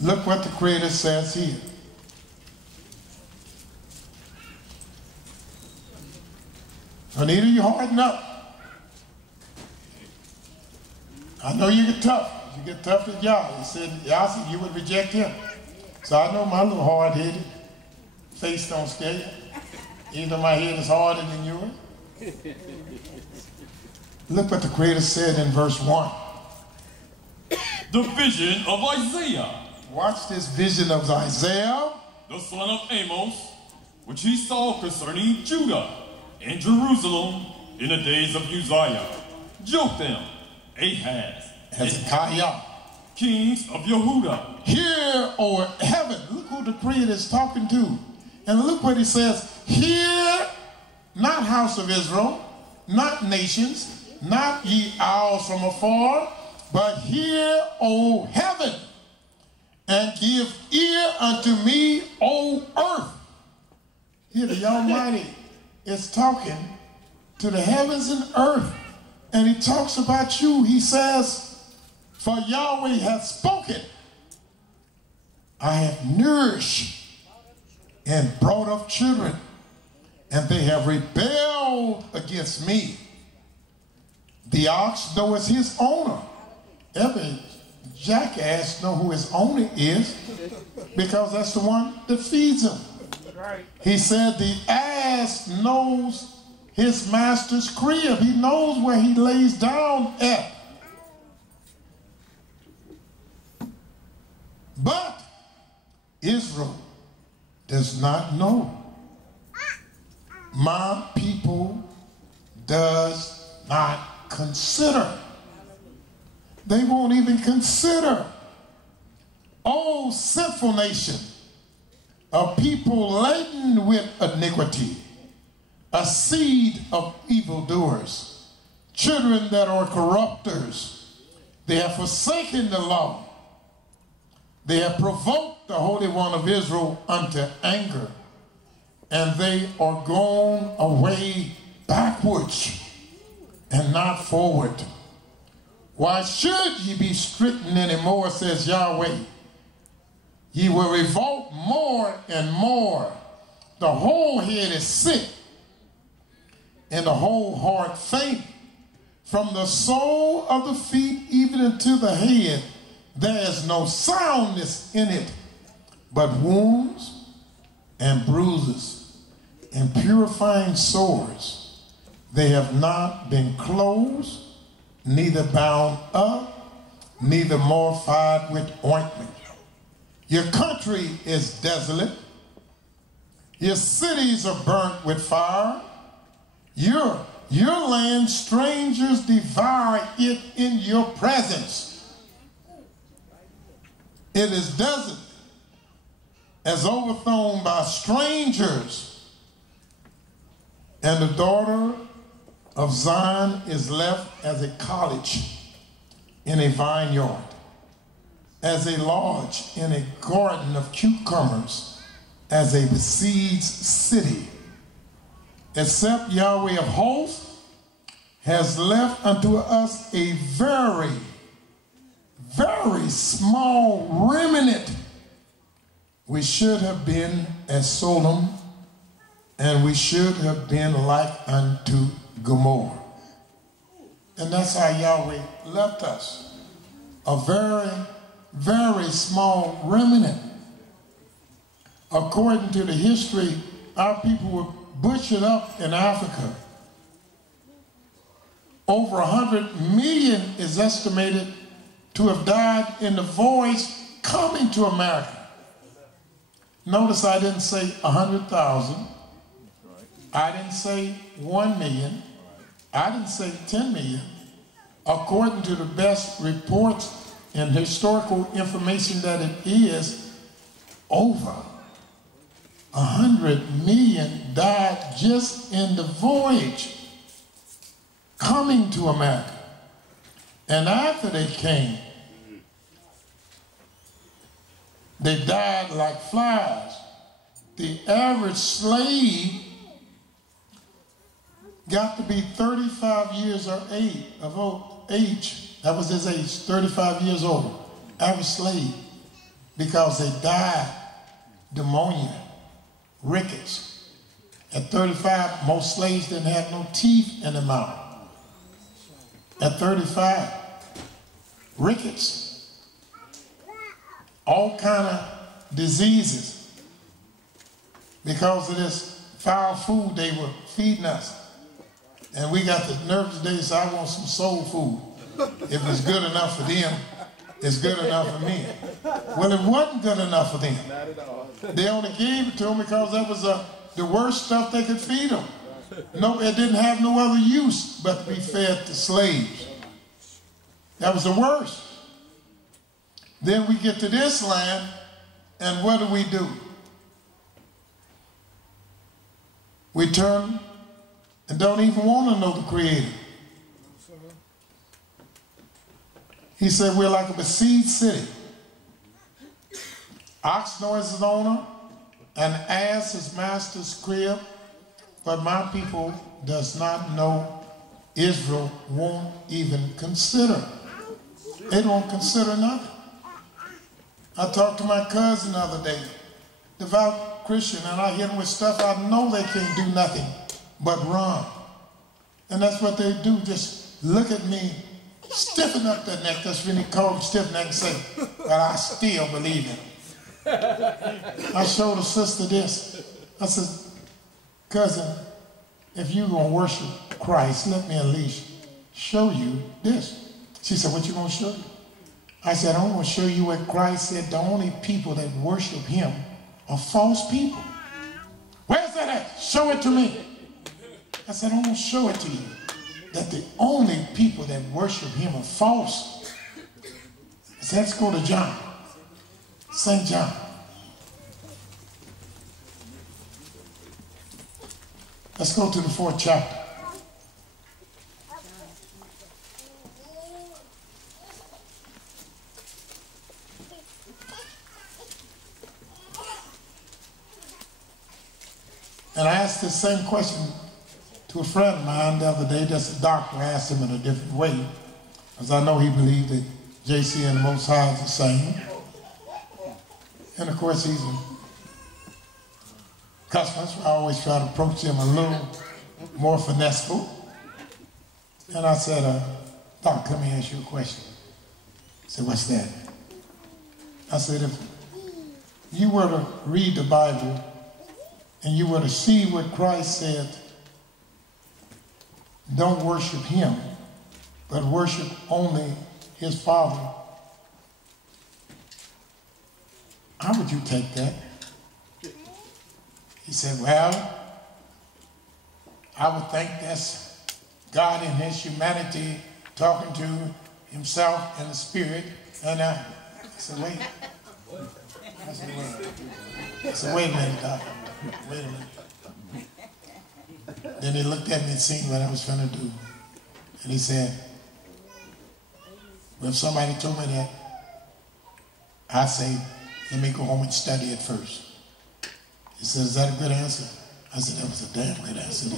Look what the Creator says here. Anita, you harden up. I know you get tough. You get tough with YAH. He said, YAH said you would reject him. So I know my little hard-headed face don't scare you. Even though my head is harder than yours. Look what the Creator said in verse 1. The vision of Isaiah. Watch this vision of Isaiah, the son of Amos, which he saw concerning Judah and Jerusalem in the days of Uzziah, Jotham, Ahaz, Hezekiah, kings of Yehudah. Hear, O heaven. Look who the Creator is talking to. And look what he says. Hear, not house of Israel, not nations, not ye owls from afar, but hear, O heaven, and give ear unto me, O earth. Here the Almighty is talking to the heavens and earth. And he talks about you. He says, for Yahweh hath spoken. I have nourished and brought up children, and they have rebelled against me. The ox, though, is his owner. Every jackass know who his owner is because that's the one that feeds him. He said the ass knows his master's crib. He knows where he lays down at. But Israel does not know. My people does not consider. They won't even consider. Oh, sinful nation, a people laden with iniquity, a seed of evildoers, children that are corrupters. They have forsaken the law. They have provoked the Holy One of Israel unto anger, and they are gone away backwards and not forward. Why should ye be stricken anymore, says Yahweh? Ye will revolt more and more. The whole head is sick, and the whole heart faint. From the sole of the feet even unto the head, there is no soundness in it, but wounds and bruises and purifying sores. They have not been closed, neither bound up, neither mortified with ointment. Your country is desolate. Your cities are burnt with fire. Your land, strangers devour it in your presence. It is desolate, as overthrown by strangers, and the daughter of Zion is left as a cottage in a vineyard, as a lodge in a garden of cucumbers, as a besieged city. Except Yahweh of hosts has left unto us a very, very small remnant. We should have been as Sodom, and we should have been like unto Gomorrah. And that's how Yahweh left us. A very, very small remnant. According to the history, our people were butchered up in Africa. Over 100 million is estimated to have died in the voyage coming to America. Notice I didn't say 100,000. I didn't say 1 million. I didn't say 10 million. According to the best reports and historical information that it is, over 100 million died just in the voyage coming to America. And after they came, they died like flies. The average slave got to be 35 years of age. That was his age, 35 years old. Average slave. because they died pneumonia, rickets. At 35, most slaves didn't have no teeth in their mouth. At 35, rickets, all kind of diseases because of this foul food they were feeding us. And we got the nerve today to say, I want some soul food. If it's good enough for them, it's good enough for me. Well, it wasn't good enough for them. Not at all. They only gave it to them because that was the worst stuff they could feed them. No, it didn't have no other use but to be fed to slaves. That was the worst. Then we get to this land, and what do? We turn and don't even want to know the Creator. He said we're like a besieged city. Ox knows his owner, and ass his master's crib, but my people does not know. Israel won't even consider. They don't consider nothing. I talked to my cousin the other day, devout Christian, and I hit him with stuff I know they can't do nothing but run. And that's what they do, just look at me, stiffen up their neck. That's when he called them stiff neck and say, but I still believe it. I showed a sister this. I said, cousin, if you're going to worship Christ, let me at least show you this. She said, what you going to show you? I said, I'm going to show you what Christ said. The only people that worship him are false people. Where's that at? Show it to me. I said, I'm going to show it to you. That the only people that worship him are false. I said, let's go to John. St. John. Let's go to the 4th chapter. And I asked the same question to a friend of mine the other day. Just a doctor. I asked him in a different way, because I know he believed that JC and the Most High is the same. And of course, he's a customer, so I always try to approach him a little more finesseful. And I said, Doc, let me ask you a question. He said, what's that? I said, if you were to read the Bible and you were to see what Christ said, don't worship him, but worship only his Father, how would you take that? He said, well, I would think that's God in his humanity talking to himself in the spirit. And I said, wait. I said, wait. I said, wait a minute, Doc. Wait a minute. Then he looked at me and seen what I was trying to do. And he said, well, if somebody told me that, I'd say, let me go home and study it first. He said, is that a good answer? I said, that was a damn good answer.